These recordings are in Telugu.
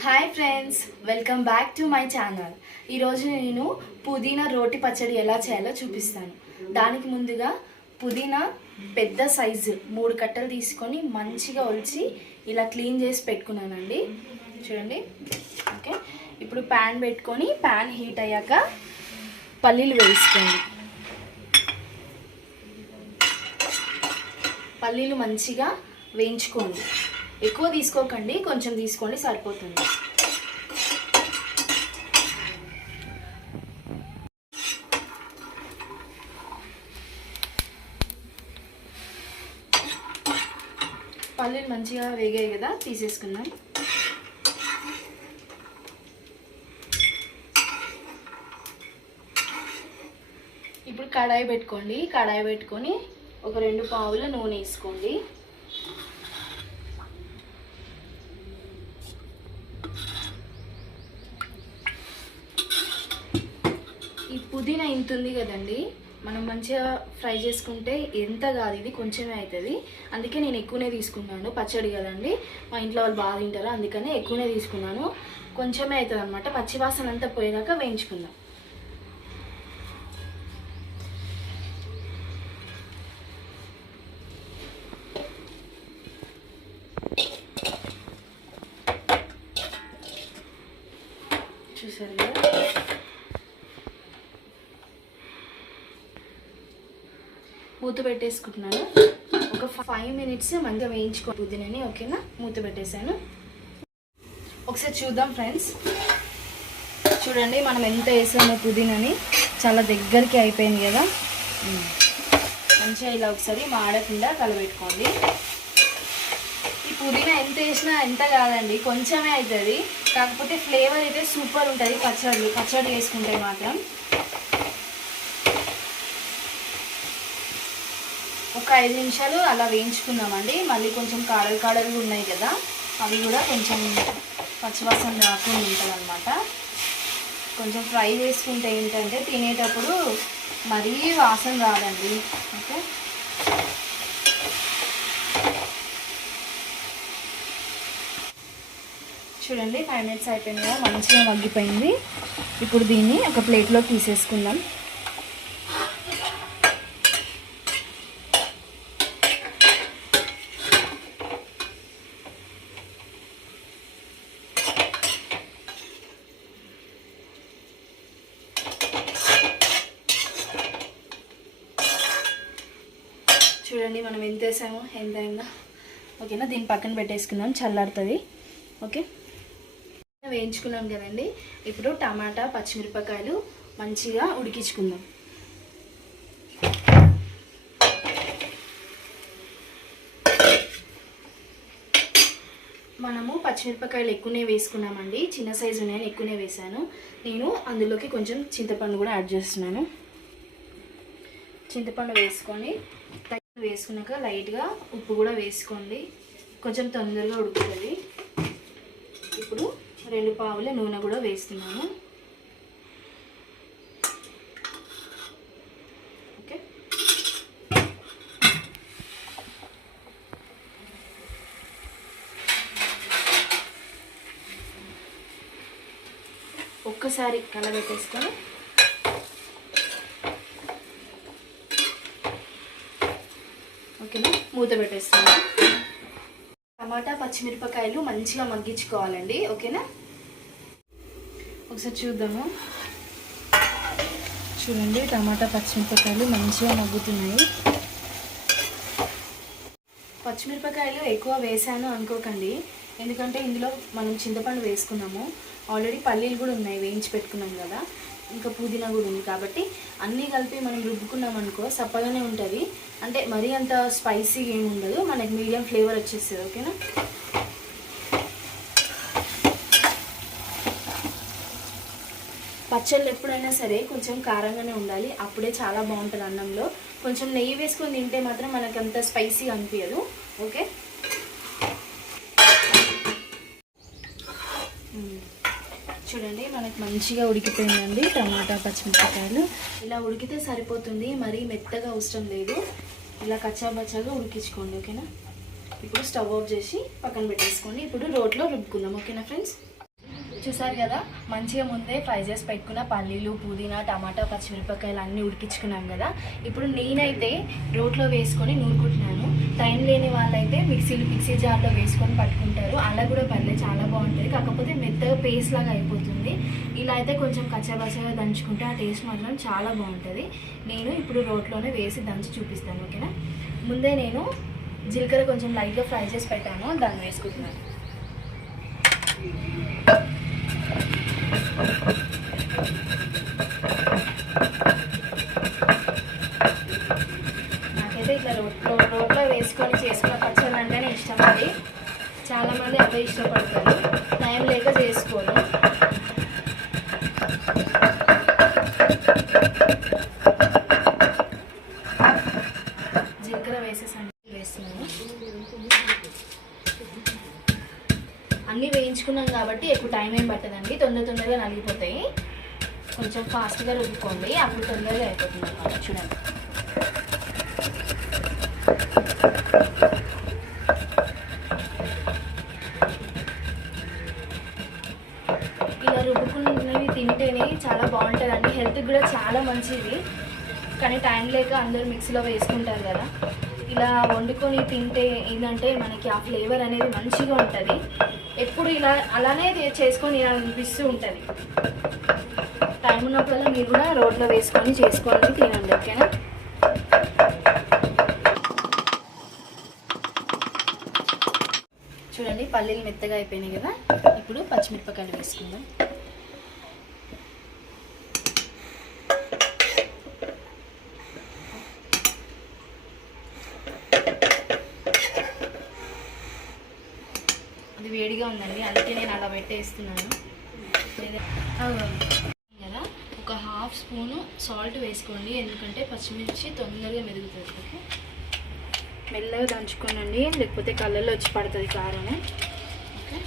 Hi friends welcome back to my channel. ఈరోజు నేను పుదీనా రోటి పచ్చడి ఎలా చేయాలో చూపిస్తాను. దానికి ముందుగా పుదీనా పెద్ద సైజు మూడు కట్టలు తీసుకొని మంచిగా ఒలిచి ఇలా క్లీన్ చేసి పెట్టుకున్నానండి. చూడండి. ఓకే. ఇప్పుడు ప్యాన్ పెట్టుకొని ప్యాన్ హీట్ అయ్యాక పల్లీలు వేసుకోండి. పల్లీలు మంచిగా వేయించుకోండి. ఎక్కువ తీసుకోకండి కొంచెం తీసుకోండి సరిపోతుంది. పల్లీలు మంచిగా వేగాయి కదా తీసేసుకుందాం. ఇప్పుడు కడాయి పెట్టుకోండి కడాయి పెట్టుకొని ఒక రెండు పావుల నూనె వేసుకోండి. పుదీనా ఇంత ఉంది కదండి మనం మంచిగా ఫ్రై చేసుకుంటే ఎంత కాదు ఇది కొంచెమే అవుతుంది అందుకే నేను ఎక్కువనే తీసుకున్నాను పచ్చడి కదండి. మా ఇంట్లో వాళ్ళు బాగా తింటారు అందుకనే ఎక్కువనే తీసుకున్నాను. కొంచెమే అవుతుంది అనమాట పచ్చివాసన అంతా పోయేదాకా వేయించుకుందాం. చూసారు కదా మూత పెట్టేసుకుంటున్నాను. ఒక ఫైవ్ మినిట్స్ మంచిగా వేయించుకో పుదీనని ఓకేనా? మూత పెట్టేశాను. ఒకసారి చూద్దాం ఫ్రెండ్స్. చూడండి మనం ఎంత వేసామో పుదీనని. చాలా దగ్గరికి అయిపోయింది కదా. మంచిగా ఇలా ఒకసారి మాడకుండా కలబెట్టుకోండి. ఈ పుదీనా ఎంత వేసినా ఎంత కాదండి కొంచెమే అవుతుంది కాకపోతే ఫ్లేవర్ అయితే సూపర్ ఉంటుంది పచ్చడి పచ్చడి వేసుకుంటే మాత్రం. ఒక ఐదు నిమిషాలు అలా వేయించుకుందామండి మళ్ళీ కొంచెం కాడలు కాడలు ఉన్నాయి కదా అవి కూడా కొంచెం పచ్చివాసన రాకుండా ఉంటుంది అనమాట కొంచెం ఫ్రై చేసుకుంటే ఏంటంటే తినేటప్పుడు మరీ వాసన రాదండి. ఓకే? చూడండి ఫైవ్ మినిట్స్ అయిపోయింది కదా మంచిగా మగ్గిపోయింది. ఇప్పుడు దీన్ని ఒక ప్లేట్లో తీసేసుకుందాం. చూడండి మనం ఎంత అయిందో ఓకేనా దీన్ని పక్కన పెట్టేసుకుందాం చల్లారుతుంది. ఓకే? వేయించుకున్నాం కదండి. ఇప్పుడు టమాటా పచ్చిమిరపకాయలు మంచిగా ఉడికించుకుందాం. మనము పచ్చిమిరపకాయలు ఎక్కువనే వేసుకున్నామండి. చిన్న సైజు నేను ఎక్కువనే వేసాను నేను అందులోకి కొంచెం చింతపండు కూడా యాడ్ చేస్తున్నాను. చింతపండు వేసుకొని వేసుకున్నాక లైట్గా ఉప్పు కూడా వేసుకోండి. కొంచెం తొందరగా ఉడుకుతుంది. ఇప్పుడు రెండు పావుల నూనె కూడా వేస్తున్నాను. ఓకే. ఒక్కసారి కలబెట్టేసుకొని ఓకేనా మూత పెట్టేస్తాను టమాటా పచ్చిమిరపకాయలు మంచిగా మగ్గించుకోవాలండి ఓకేనా? ఒకసారి చూద్దాము. చూడండి టమాటా పచ్చిమిరపకాయలు మంచిగా మగ్గుతున్నాయి. పచ్చిమిరపకాయలు ఎక్కువ వేసాను అనుకోకండి ఎందుకంటే ఇందులో మనం చింతపండు వేసుకున్నాము. ఆల్రెడీ పల్లీలు కూడా ఉన్నాయి వేయించి పెట్టుకున్నాం కదా. ఇంకా పుదీనా కూడా ఉంది కాబట్టి అన్నీ కలిపి మనం రుబ్బుకున్నాం అనుకో సప్పగానే ఉంటుంది. అంటే మరీ అంత స్పైసీ ఏమి ఉండదు. మనకి మీడియం ఫ్లేవర్ వచ్చేస్తుంది ఓకేనా పచ్చళ్ళు ఎప్పుడైనా సరే కొంచెం కారంగానే ఉండాలి. అప్పుడే చాలా బాగుంటుంది అన్నంలో. కొంచెం నెయ్యి వేసుకొని తింటే మాత్రం మనకు అంత స్పైసీ అనిపించదు ఓకే చూడండి మనకి మంచిగా ఉడికిపోయిందండి టమాటా పచ్చిమిరపకాయలు. ఇలా ఉడికితే సరిపోతుంది మరీ మెత్తగా అవసరం లేదు. ఇలా కచ్చాబచ్చాగా ఉడికించుకోండి ఓకేనా? ఇప్పుడు స్టవ్ ఆఫ్ చేసి పక్కన పెట్టేసుకోండి. ఇప్పుడు రోట్లో రుబ్బుకుందాం ఓకేనా ఫ్రెండ్స్? చూసారు కదా మంచిగా ముందే ఫ్రై చేసి పెట్టుకున్న పల్లీలు పుదీనా టమాటా పచ్చిమిరపకాయలు అన్నీ ఉడికించుకున్నాం కదా. ఇప్పుడు నేనైతే రోట్లో వేసుకొని నూరుకుంటున్నాను. టైం లేని వాళ్ళైతే మిక్సీలు మిక్సీ జార్లో వేసుకొని పట్టుకుంటారు. అలా కూడా పర్లేదు చాలా బాగుంటుంది. కాకపోతే మెత్తగా పేస్ట్ లాగా అయిపోతుంది. ఇలా అయితే కొంచెం కచ్చబచ్చగా దంచుకుంటే ఆ టేస్ట్ మాత్రం చాలా బాగుంటుంది. నేను ఇప్పుడు రోట్లోనే వేసి దంచి చూపిస్తాను ఓకేనా? ముందే నేను జీలకర్ర కొంచెం లైట్గా ఫ్రై చేసి పెట్టాను. దాన్ని వేసుకుంటున్నాను. జీలకర్ర వేసేసండి. వేస్తున్నాను. అన్నీ వేయించుకున్నాం కాబట్టి ఎక్కువ టైం ఏం పట్టదండి. తొందర తొందరగా నలిగిపోతాయి. కొంచెం ఫాస్ట్గా రుబ్బుకోండి. అప్పుడు తొందరగా అయిపోతుంది. చూడండి ఇలా రుబ్బుకున్నవి తింటేనే చాలా బాగుంటుందండి హెల్త్కి కూడా చాలా మంచిది. కానీ టైం లేక అందరూ మిక్సీలో వేసుకుంటారు కదా. ఇలా వండుకొని తింటే ఏంటంటే మనకి ఆ ఫ్లేవర్ అనేది మంచిగా ఉంటుంది. ఎప్పుడు ఇలా అలానే చేసుకొని ఇలా అనిపిస్తూ ఉంటుంది. టైం ఉన్నప్పుడల్లా మీరు కూడా రోడ్లో వేసుకొని చేసుకోవాలని తినండి ఓకేనా? చూడండి పల్లీలు మెత్తగా అయిపోయినాయి కదా. ఇప్పుడు పచ్చిమిరపకాయలు వేసుకుందాం. వేడిగా ఉందండి అందుకే నేను అలా పెట్టేస్తున్నాను. లేదా- కదా ఒక హాఫ్ స్పూను సాల్ట్ వేసుకోండి ఎందుకంటే పచ్చిమిర్చి తొందరగా మెదుగుతుంది ఓకే? మెల్లగా దంచుకోనండి లేకపోతే కళ్ళల్లో వచ్చి పడుతుంది కారం ఓకే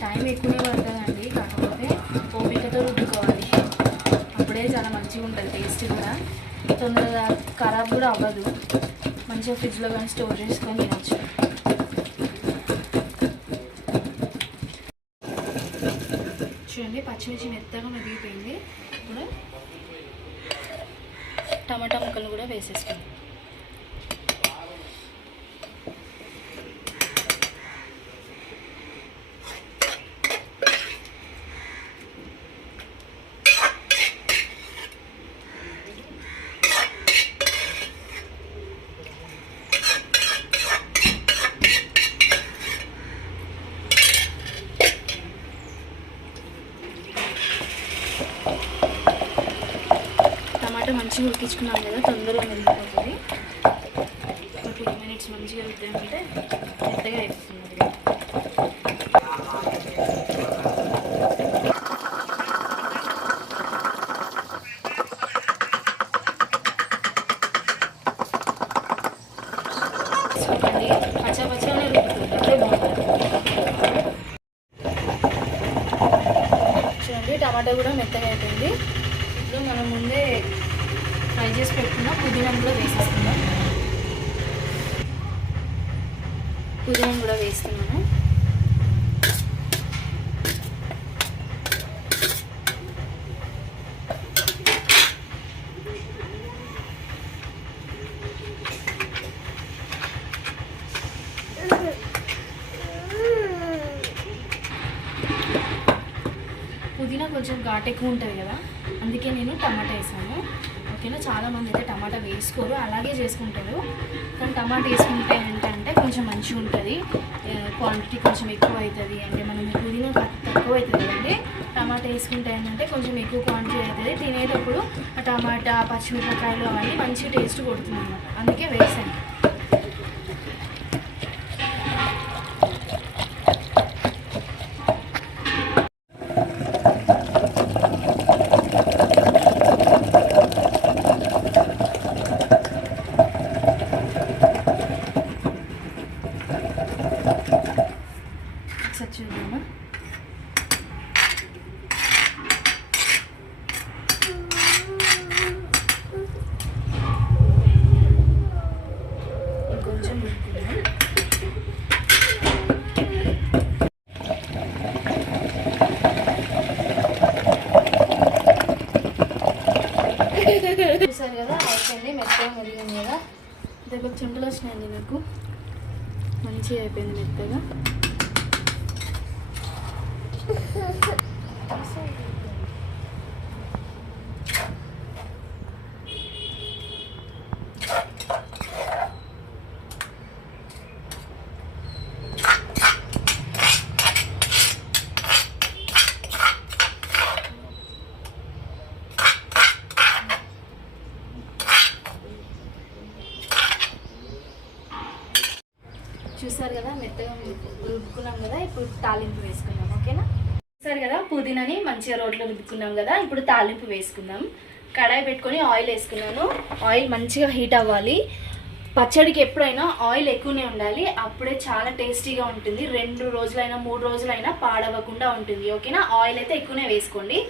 టైం ఎక్కువనే పడుతుందండి కాకపోతే ఓపికతో రుద్దుకోవాలి అప్పుడే చాలా మంచిగా ఉంటుంది టేస్ట్ కూడా తొందరగా ఖరాబ్ కూడా అవ్వదు. మంచిగా ఫ్రిడ్జ్లో కానీ స్టోర్ చేసుకొని తినచ్చు. చూడండి పచ్చిమిర్చి మెత్తగా మెదిగిపోయింది ఇప్పుడు టమాటా ముక్కలు కూడా వేసేసుకుందాం టమాటా మంచిగా ఉడికించుకున్నాం కదా తొందరగా మెరిగిపోతుంది ఒక టూ మినిట్స్ మంచిగా ఉడికామంటే మెత్తగా అయిపోతుంది. చూడండి పచ్చ పచ్చగానే రుబ్బుతుంది అప్పుడే బాగుంటుంది చూడండి టమాటా కూడా మెత్తగా అయిపోయింది ఇప్పుడు మనం ముందే ఫ్రై చేసి పెట్టుకున్న కూడా వేసేస్తున్నాం పుదీనా కూడా వేస్తున్నాను. పుదీనా కొంచెం ఘాట్ ఎక్కువ ఉంటుంది కదా అందుకే నేను టమాటా వేసాను. ఓకేనా చాలా మంది అయితే టమాటా వేసుకోరు అలాగే చేసుకుంటారు. కానీ టమాటా వేసుకుంటే ఏంటంటే కొంచెం మంచిగా ఉంటుంది. క్వాంటిటీ కొంచెం ఎక్కువ అవుతుంది. అంటే మనం పుదీనా తక్కువ అవుతుంది కదండి. టమాటా వేసుకుంటే ఏంటంటే కొంచెం ఎక్కువ క్వాంటిటీ అవుతుంది. తినేటప్పుడు ఆ టమాటా పచ్చిమిరపకాయలు అవన్నీ మంచి టేస్ట్ కొడుతుంది అన్నమాట. అందుకే వేసాను చూసారు కదా అయిపోయింది మెత్తగా మెరిగింది కదా దగ్గర చుంటలు వచ్చినాయండి నాకు. మంచిగా అయిపోయింది మెత్తగా చూసారు కదా మెత్తగా రుబ్బుకున్నాం కదా ఇప్పుడు తాలింపు వేసుకుందాం ఓకేనా చూసారు కదా పుదీనాని మంచిగా రోట్లో రుబ్బుకున్నాం కదా ఇప్పుడు తాలింపు వేసుకుందాం. కడాయి పెట్టుకొని ఆయిల్ వేసుకున్నాను. ఆయిల్ మంచిగా హీట్ అవ్వాలి. పచ్చడికి ఎప్పుడైనా ఆయిల్ ఎక్కువనే ఉండాలి. అప్పుడే చాలా టేస్టీగా ఉంటుంది. రెండు రోజులైనా మూడు రోజులైనా పాడవకుండా ఉంటుంది. ఓకేనా? ఆయిల్ అయితే ఎక్కువనే వేసుకోండి.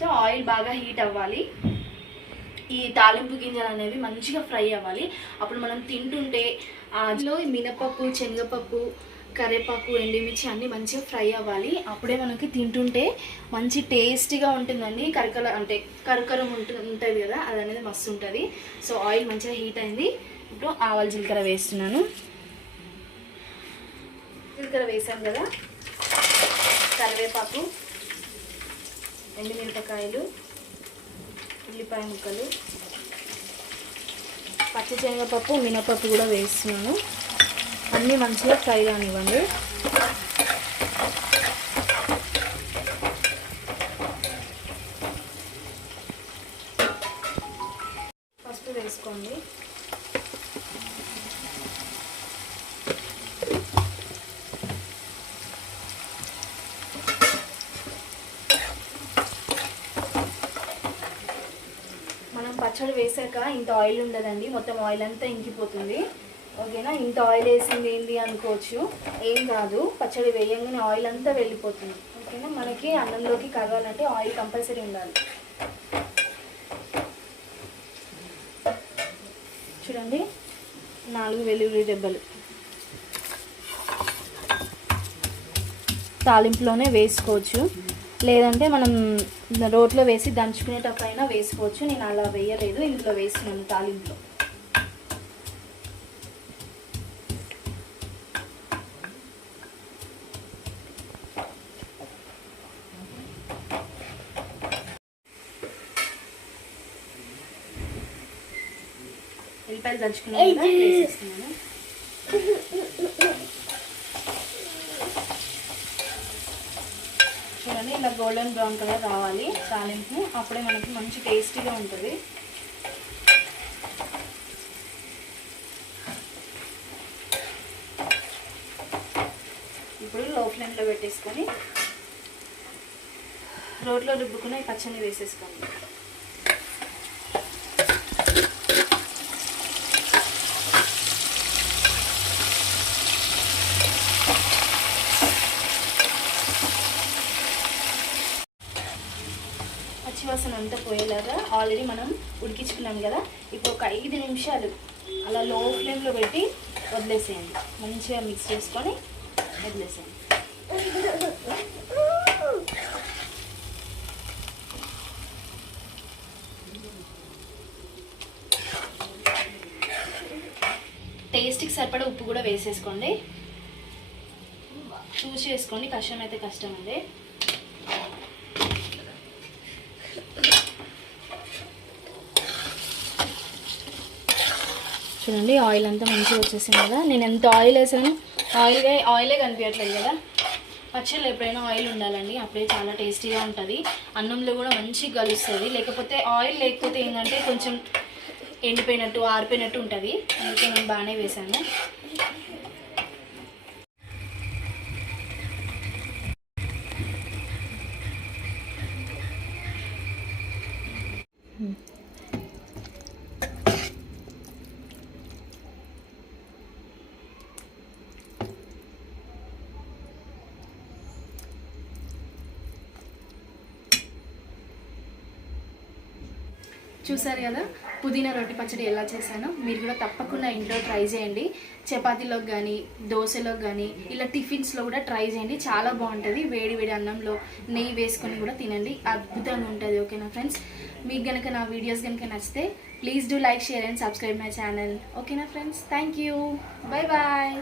సో ఆయిల్ బాగా హీట్ అవ్వాలి. ఈ తాలింపు గింజలు అనేవి మంచిగా ఫ్రై అవ్వాలి. అప్పుడు మనం తింటుంటే అందులో మినపప్పు శనగపప్పు కరివేపాకు ఎండిమిర్చి అన్నీ మంచిగా ఫ్రై అవ్వాలి. అప్పుడే మనకి తింటుంటే మంచి టేస్టీగా ఉంటుందండి. కరకర అంటే కరకరం ఉంటుంది కదా అది అనేది మస్తు ఉంటుంది. సో ఆయిల్ మంచిగా హీట్ అయింది. ఇప్పుడు ఆవాల జీలకర్ర వేస్తున్నాను. జీలకర్ర వేసాను కదా. కరివేపాకు ఎండుమిరపకాయలు ఉల్లిపాయ ముక్కలు పచ్చి శనగపప్పు మినపప్పు కూడా వేస్తున్నాను. అన్నీ మంచిగా ఫ్రై కానివ్వండి. ఫస్ట్ వేసుకోండి. మనం పచ్చడి వేసాక ఇంత ఆయిల్ ఉండదండి మొత్తం ఆయిల్ అంతా ఇంకిపోతుంది. ఓకేనా? ఇంత ఆయిల్ వేసింది ఏంటి అనుకోవచ్చు. ఏం కాదు. పచ్చడి వేయంగానే ఆయిల్ అంతా వెళ్ళిపోతుంది. ఓకేనా? మనకి అన్నంలోకి కరగాలంటే ఆయిల్ కంపల్సరీ ఉండాలి. చూడండి. నాలుగు వెల్లుల్లి దెబ్బలు తాలింపులోనే వేసుకోవచ్చు. లేదంటే మనం రోట్లో వేసి దంచుకునేటప్పుడైనా వేసుకోవచ్చు. నేను అలా వేయలేదు. ఇందులో వేస్తున్నాను తాలింపులో. ఎల్లిపాయలు దంచుకున్నాను కదా వేసేస్తున్నాను చూడండి ఇలా గోల్డెన్ బ్రౌన్ కలర్ రావాలి. తాలింపు అప్పుడే మనకి మంచి టేస్టీగా ఉంటుంది. ఇప్పుడు లో ఫ్లేమ్లో పెట్టేసుకొని రోట్లో రుబ్బుకున్న ఈ పచ్చని వేసేసుకోండి. ఆల్రెడీ మనం ఉడికించుకున్నాం కదా ఇప్పుడు ఒక ఐదు నిమిషాలు అలా లో ఫ్లేమ్లో పెట్టి వదిలేసేయండి. మంచిగా మిక్స్ చేసుకొని వదిలేసేయండి. టేస్ట్కి సరిపడా ఉప్పు కూడా వేసేసుకోండి. చూసి వేసుకోండి కష్టం అయితే కష్టం అండి. చూడండి ఆయిల్ అంతా మంచిగా వచ్చేసింది కదా. నేను ఎంత ఆయిల్ వేసాను ఆయిల్గా ఆయిలే కనిపించట్లేదు కదా. పచ్చళ్ళు ఎప్పుడైనా ఆయిల్ ఉండాలండి అప్పుడే చాలా టేస్టీగా ఉంటుంది. అన్నంలో కూడా మంచిగా కలుస్తుంది. లేకపోతే ఆయిల్ లేకపోతే ఏంటంటే కొంచెం ఎండిపోయినట్టు ఆరిపోయినట్టు ఉంటుంది. అందుకే నేను బాగానే వేసాను. చూసారు కదా పుదీనా రొట్టి పచ్చడి ఎలా చేశానో మీరు కూడా తప్పకుండా ఇంట్లో ట్రై చేయండి. చపాతీలోకి కానీ దోశలోకి కానీ ఇలా టిఫిన్స్లో కూడా ట్రై చేయండి. చాలా బాగుంటుంది. వేడి వేడి అన్నంలో నెయ్యి వేసుకొని కూడా తినండి. అద్భుతంగా ఉంటుంది ఓకేనా ఫ్రెండ్స్? మీకు కనుక నా వీడియోస్ కనుక నచ్చితే please do like share and subscribe my channel. ఓకేనా friends? Thank you bye bye.